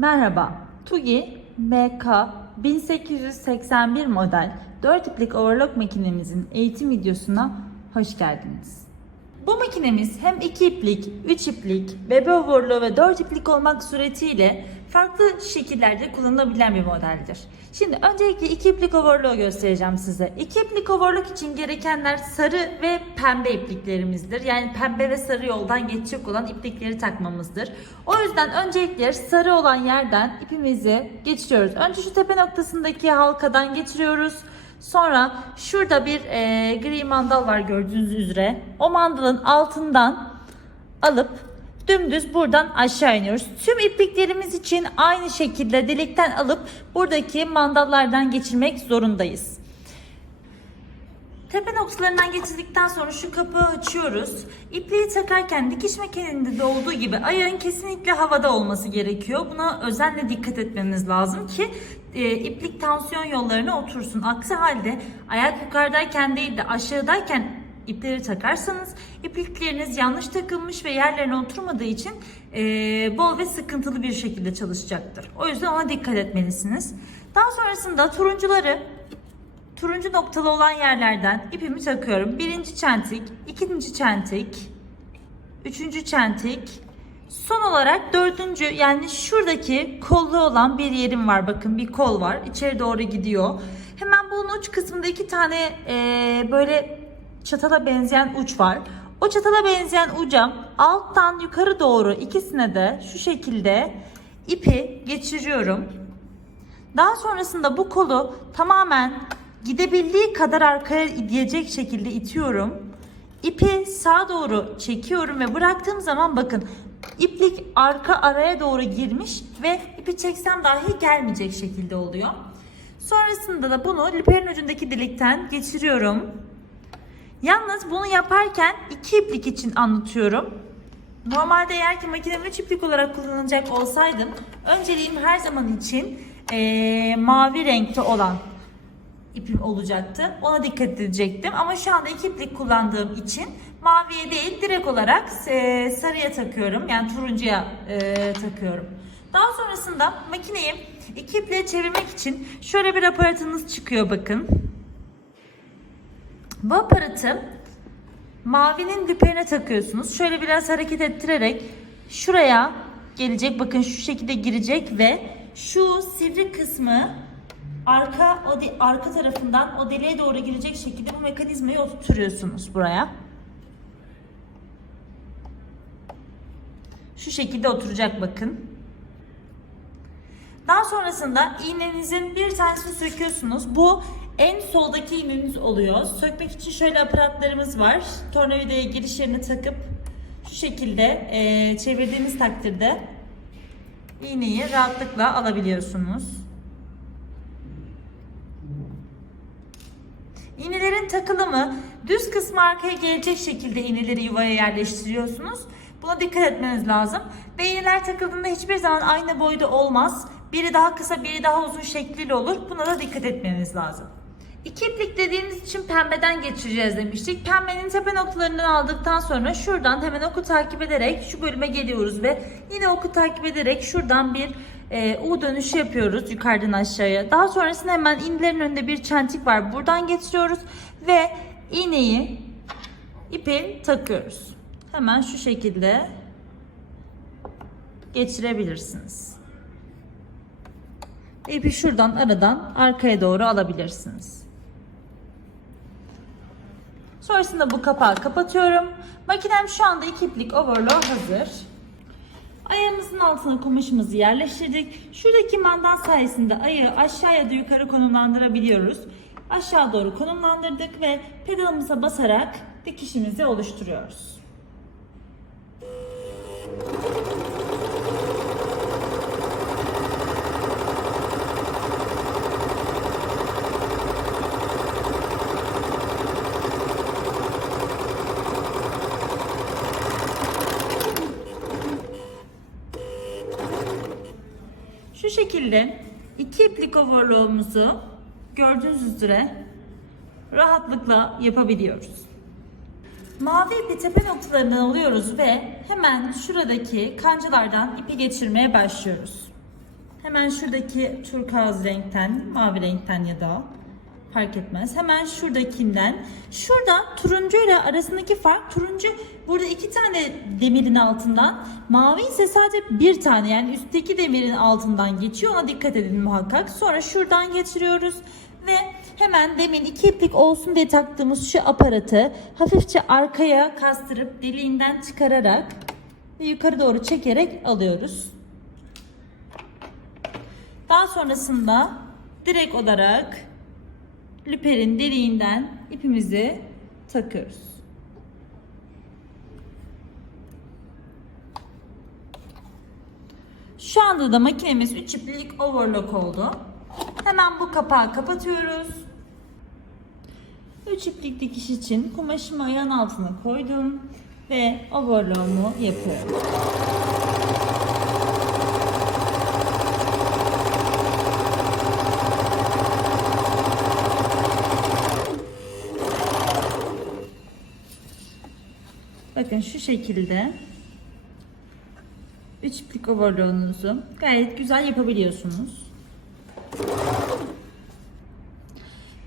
Merhaba, TUGI MK 1881 model 4 iplik overlock makinemizin eğitim videosuna hoş geldiniz. Bu makinemiz hem 2 iplik, 3 iplik, bebe overlock ve 4 iplik olmak suretiyle farklı şekillerde kullanılabilen bir modeldir. Şimdi öncelikle 2 iplik overlock göstereceğim size. 2 iplik overlock için gerekenler sarı ve pembe ipliklerimizdir. Yani pembe ve sarı yoldan geçecek olan iplikleri takmamızdır. O yüzden öncelikle sarı olan yerden ipimizi geçiriyoruz. Önce şu tepe noktasındaki halkadan geçiriyoruz. Sonra şurada bir e, gri mandal var gördüğünüz üzere. O mandalın altından alıp dümdüz buradan aşağı iniyoruz. Tüm ipliklerimiz için aynı şekilde delikten alıp buradaki mandallardan geçirmek zorundayız. Tepe noktalarından geçirdikten sonra şu kapağı açıyoruz. İpliği takarken dikiş makinesinde de olduğu gibi ayağın kesinlikle havada olması gerekiyor. Buna özenle dikkat etmemiz lazım ki e, iplik tansiyon yollarına otursun. Aksi halde ayak yukarıdayken değil de aşağıdayken ipleri takarsanız iplikleriniz yanlış takılmış ve yerlerine oturmadığı için e, bol ve sıkıntılı bir şekilde çalışacaktır. O yüzden ona dikkat etmelisiniz. Daha sonrasında turuncuları turuncu noktalı olan yerlerden ipimi takıyorum. Birinci çentik, ikinci çentik, üçüncü çentik. Son olarak dördüncü yani şuradaki kollu olan bir yerim var. Bakın bir kol var. İçeri doğru gidiyor. Hemen bunun uç kısmında iki tane eee, böyle çatala benzeyen uç var. O çatala benzeyen uca alttan yukarı doğru ikisine de şu şekilde ipi geçiriyorum. Daha sonrasında bu kolu tamamen gidebildiği kadar arkaya gidecek şekilde itiyorum. İpi sağa doğru çekiyorum ve bıraktığım zaman bakın iplik arka araya doğru girmiş ve ipi çeksem dahi gelmeyecek şekilde oluyor. Sonrasında da bunu liperin ucundaki delikten geçiriyorum. Yalnız bunu yaparken iki iplik için anlatıyorum. Normalde eğer ki makinem 3 iplik olarak kullanılacak olsaydım önceliğim her zaman için eee, mavi renkte olan ipim olacaktı. Ona dikkat edecektim. Ama şu anda iki iplik kullandığım için maviye değil direkt olarak eee, sarıya takıyorum. Yani turuncuya eee, takıyorum. Daha sonrasında makineyi iki iple çevirmek için şöyle bir aparatınız çıkıyor bakın. Bu aparatı mavinin lüperine takıyorsunuz. Şöyle biraz hareket ettirerek şuraya gelecek. Bakın şu şekilde girecek ve şu sivri kısmı arka o arka tarafından o deliğe doğru girecek şekilde bu mekanizmayı oturtuyorsunuz buraya. Şu şekilde oturacak bakın. Daha sonrasında iğnenizin bir tanesini söküyorsunuz. Bu en soldaki iğneniz oluyor. Sökmek için şöyle aparatlarımız var. Tornavidaya girişlerini takıp şu şekilde eee, çevirdiğiniz takdirde iğneyi rahatlıkla alabiliyorsunuz. İğnelerin takılımı düz kısmı arkaya gelecek şekilde iğneleri yuvaya yerleştiriyorsunuz. Buna dikkat etmeniz lazım. Ve iğneler takıldığında hiçbir zaman aynı boyda olmaz. Biri daha kısa, biri daha uzun şekliyle olur. Buna da dikkat etmeniz lazım. İki iplik dediğimiz için pembeden geçireceğiz demiştik. Pembenin tepe noktalarından aldıktan sonra şuradan hemen oku takip ederek şu bölüme geliyoruz ve yine oku takip ederek şuradan bir e, U dönüşü yapıyoruz yukarıdan aşağıya. Daha sonrasında hemen iğnelerin önünde bir çentik var. Buradan geçiriyoruz ve iğneyi ipi takıyoruz. Hemen şu şekilde geçirebilirsiniz. İpi şuradan aradan arkaya doğru alabilirsiniz. Sonrasında bu kapağı kapatıyorum. Makinem şu anda iki iplik overlock hazır. Ayağımızın altına kumaşımızı yerleştirdik. Şuradaki mandal sayesinde ayağı aşağı ya da yukarı konumlandırabiliyoruz. Aşağı doğru konumlandırdık ve pedalımıza basarak dikişimizi oluşturuyoruz. Şu şekilde iki iplik overlock'umuzu gördüğünüz üzere rahatlıkla yapabiliyoruz. Mavi ipi tepe noktalarından alıyoruz ve hemen şuradaki kancalardan ipi geçirmeye başlıyoruz. Hemen şuradaki turkuaz renkten, mavi renkten ya da fark etmez. Hemen şuradakinden. Şurada turuncu ile arasındaki fark turuncu burada iki tane demirin altından. Mavi ise sadece bir tane yani üstteki demirin altından geçiyor. Ona dikkat edin muhakkak. Sonra şuradan geçiriyoruz ve hemen demin iki iplik olsun diye taktığımız şu aparatı hafifçe arkaya kastırıp deliğinden çıkararak ve yukarı doğru çekerek alıyoruz. Daha sonrasında direkt olarak lüperin deliğinden ipimizi takıyoruz. Şu anda da makinemiz 3 iplik overlock oldu. Hemen bu kapağı kapatıyoruz. 3 iplik dikiş için kumaşımı ayağın altına koydum ve overlock'umu yapıyorum. Bakın şu şekilde 3 iplik overlock'unuzu gayet güzel yapabiliyorsunuz.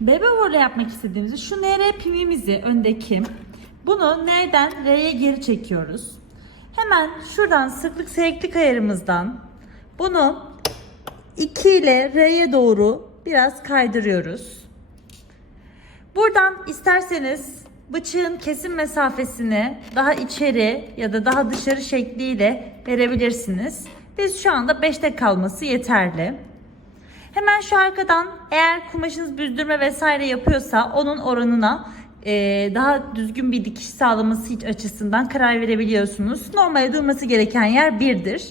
Bebe overlock yapmak istediğimizde şu NR pimimizi öndeki bunu N'den R'ye geri çekiyoruz. Hemen şuradan sıklık seyreklik ayarımızdan bunu 2 ile R'ye doğru biraz kaydırıyoruz. Buradan isterseniz bıçağın kesim mesafesini daha içeri ya da daha dışarı şekliyle verebilirsiniz. Biz şu anda 5'te kalması yeterli. Hemen şu arkadan eğer kumaşınız büzdürme vesaire yapıyorsa onun oranına e, daha düzgün bir dikiş sağlaması açısından karar verebiliyorsunuz. Normalde durması gereken yer 1'dir.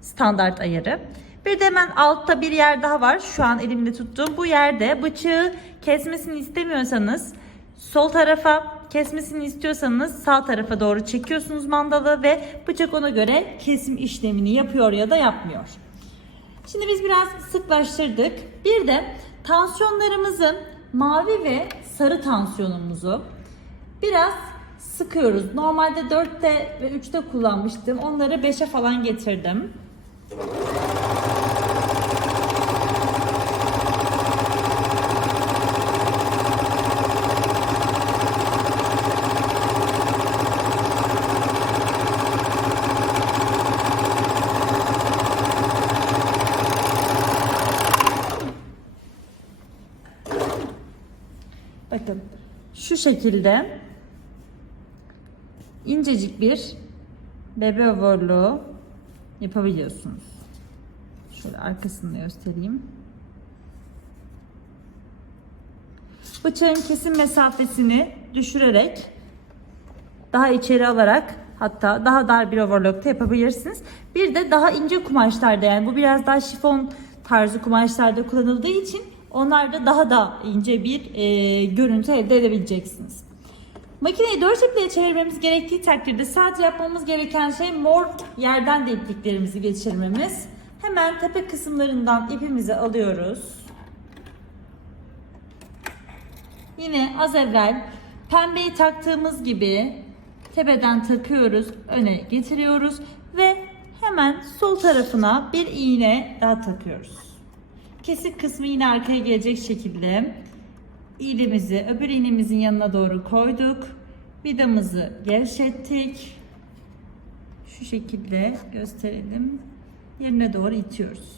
Standart ayarı. Bir de hemen altta bir yer daha var. Şu an elimde tuttuğum bu yerde bıçağı kesmesini istemiyorsanız sol tarafa kesmesini istiyorsanız sağ tarafa doğru çekiyorsunuz mandalı ve bıçak ona göre kesim işlemini yapıyor ya da yapmıyor. Şimdi biz biraz sıklaştırdık. Bir de tansiyonlarımızın mavi ve sarı tansiyonumuzu biraz sıkıyoruz. Normalde 4'te ve 3'te kullanmıştım. Onları 5'e falan getirdim. Bakın şu şekilde incecik bir bebe overlock yapabiliyorsunuz. Şöyle arkasını göstereyim. Bıçağın kesim mesafesini düşürerek daha içeri alarak hatta daha dar bir overlock da yapabilirsiniz. Bir de daha ince kumaşlarda yani bu biraz daha şifon tarzı kumaşlarda kullanıldığı için onlarda daha da ince bir e, görüntü elde edebileceksiniz. Makineyi 4 ipliğe çevirmemiz gerektiği takdirde sadece yapmamız gereken şey mor yerden de ipliklerimizi geçirmemiz. Hemen tepe kısımlarından ipimizi alıyoruz. Yine az evvel pembeyi taktığımız gibi tepeden takıyoruz, öne getiriyoruz ve hemen sol tarafına bir iğne daha takıyoruz. Kesik kısmı yine arkaya gelecek şekilde iğnemizi öbür iğnemizin yanına doğru koyduk. Vidamızı gevşettik. Şu şekilde gösterelim. Yerine doğru itiyoruz.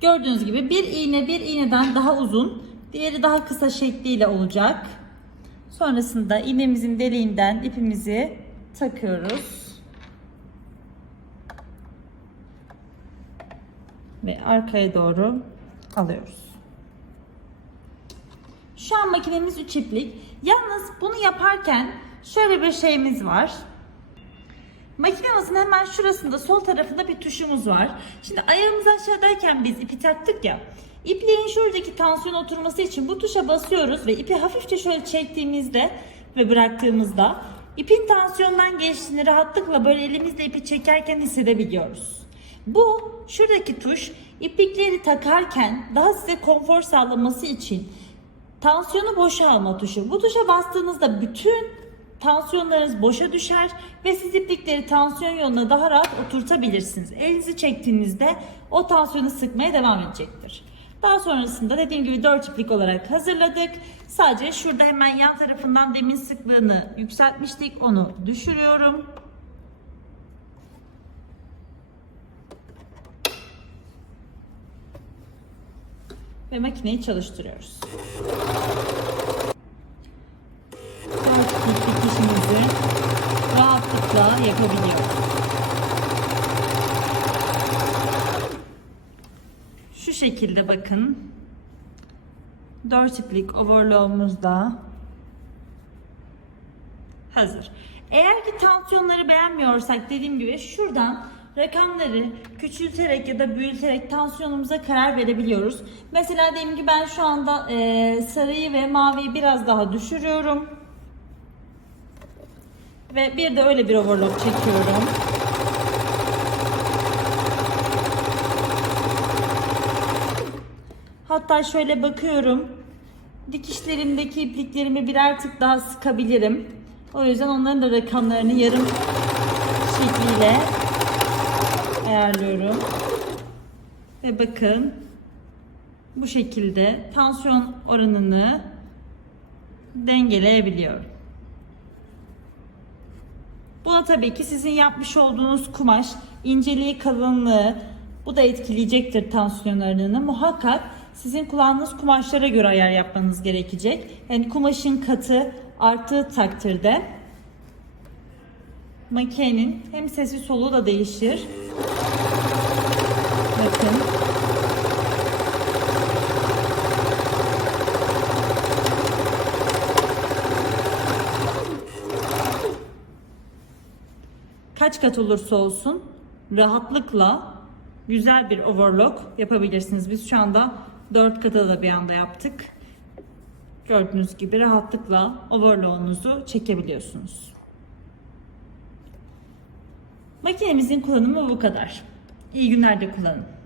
Gördüğünüz gibi bir iğne bir iğneden daha uzun, diğeri daha kısa şekliyle olacak. Sonrasında iğnemizin deliğinden ipimizi takıyoruz. Ve arkaya doğru alıyoruz. Şu an makinemiz 3 iplik. Yalnız bunu yaparken şöyle bir şeyimiz var. Makinemizin hemen şurasında sol tarafında bir tuşumuz var. Şimdi ayağımız aşağıdayken biz ipi taktık ya. İpliğin şuradaki tansiyon oturması için bu tuşa basıyoruz ve ipi hafifçe şöyle çektiğimizde ve bıraktığımızda ipin tansiyondan geçtiğini rahatlıkla böyle elimizle ipi çekerken hissedebiliyoruz. Bu şuradaki tuş iplikleri takarken daha size konfor sağlaması için tansiyonu boşa alma tuşu. Bu tuşa bastığınızda bütün tansiyonlarınız boşa düşer ve siz iplikleri tansiyon yoluna daha rahat oturtabilirsiniz. Elinizi çektiğinizde o tansiyonu sıkmaya devam edecektir. Daha sonrasında dediğim gibi 4 iplik olarak hazırladık. Sadece şurada hemen yan tarafından demin sıklığını yükseltmiştik. Onu düşürüyorum. Ve makineyi çalıştırıyoruz. 4 iplik dikişimizi rahatlıkla yapabiliyoruz. Şu şekilde bakın. 4 iplik overlock'umuz da hazır. Eğer ki tansiyonları beğenmiyorsak dediğim gibi şuradan rakamları küçülterek ya da büyüterek tansiyonumuza karar verebiliyoruz. Mesela diyelim ki ben şu anda eee, sarıyı ve maviyi biraz daha düşürüyorum. Ve bir de öyle bir overlock çekiyorum. Hatta şöyle bakıyorum. Dikişlerimdeki ipliklerimi birer tık daha sıkabilirim. O yüzden onların da rakamlarını yarım şekliyle ayarlıyorum. Ve bakın bu şekilde tansiyon oranını dengeleyebiliyorum. Bu da tabii ki sizin yapmış olduğunuz kumaş, inceliği, kalınlığı bu da etkileyecektir tansiyon oranını. Muhakkak sizin kullandığınız kumaşlara göre ayar yapmanız gerekecek. Yani kumaşın katı arttığı takdirde makinenin hem sesi soluğu da değişir. Bakın. kaç kat olursa olsun rahatlıkla güzel bir overlock yapabilirsiniz. Biz şu anda 4 kata da bir anda yaptık. Gördüğünüz gibi rahatlıkla overlock'unuzu çekebiliyorsunuz. Makinemizin kullanımı bu kadar. İyi günler de kullanın.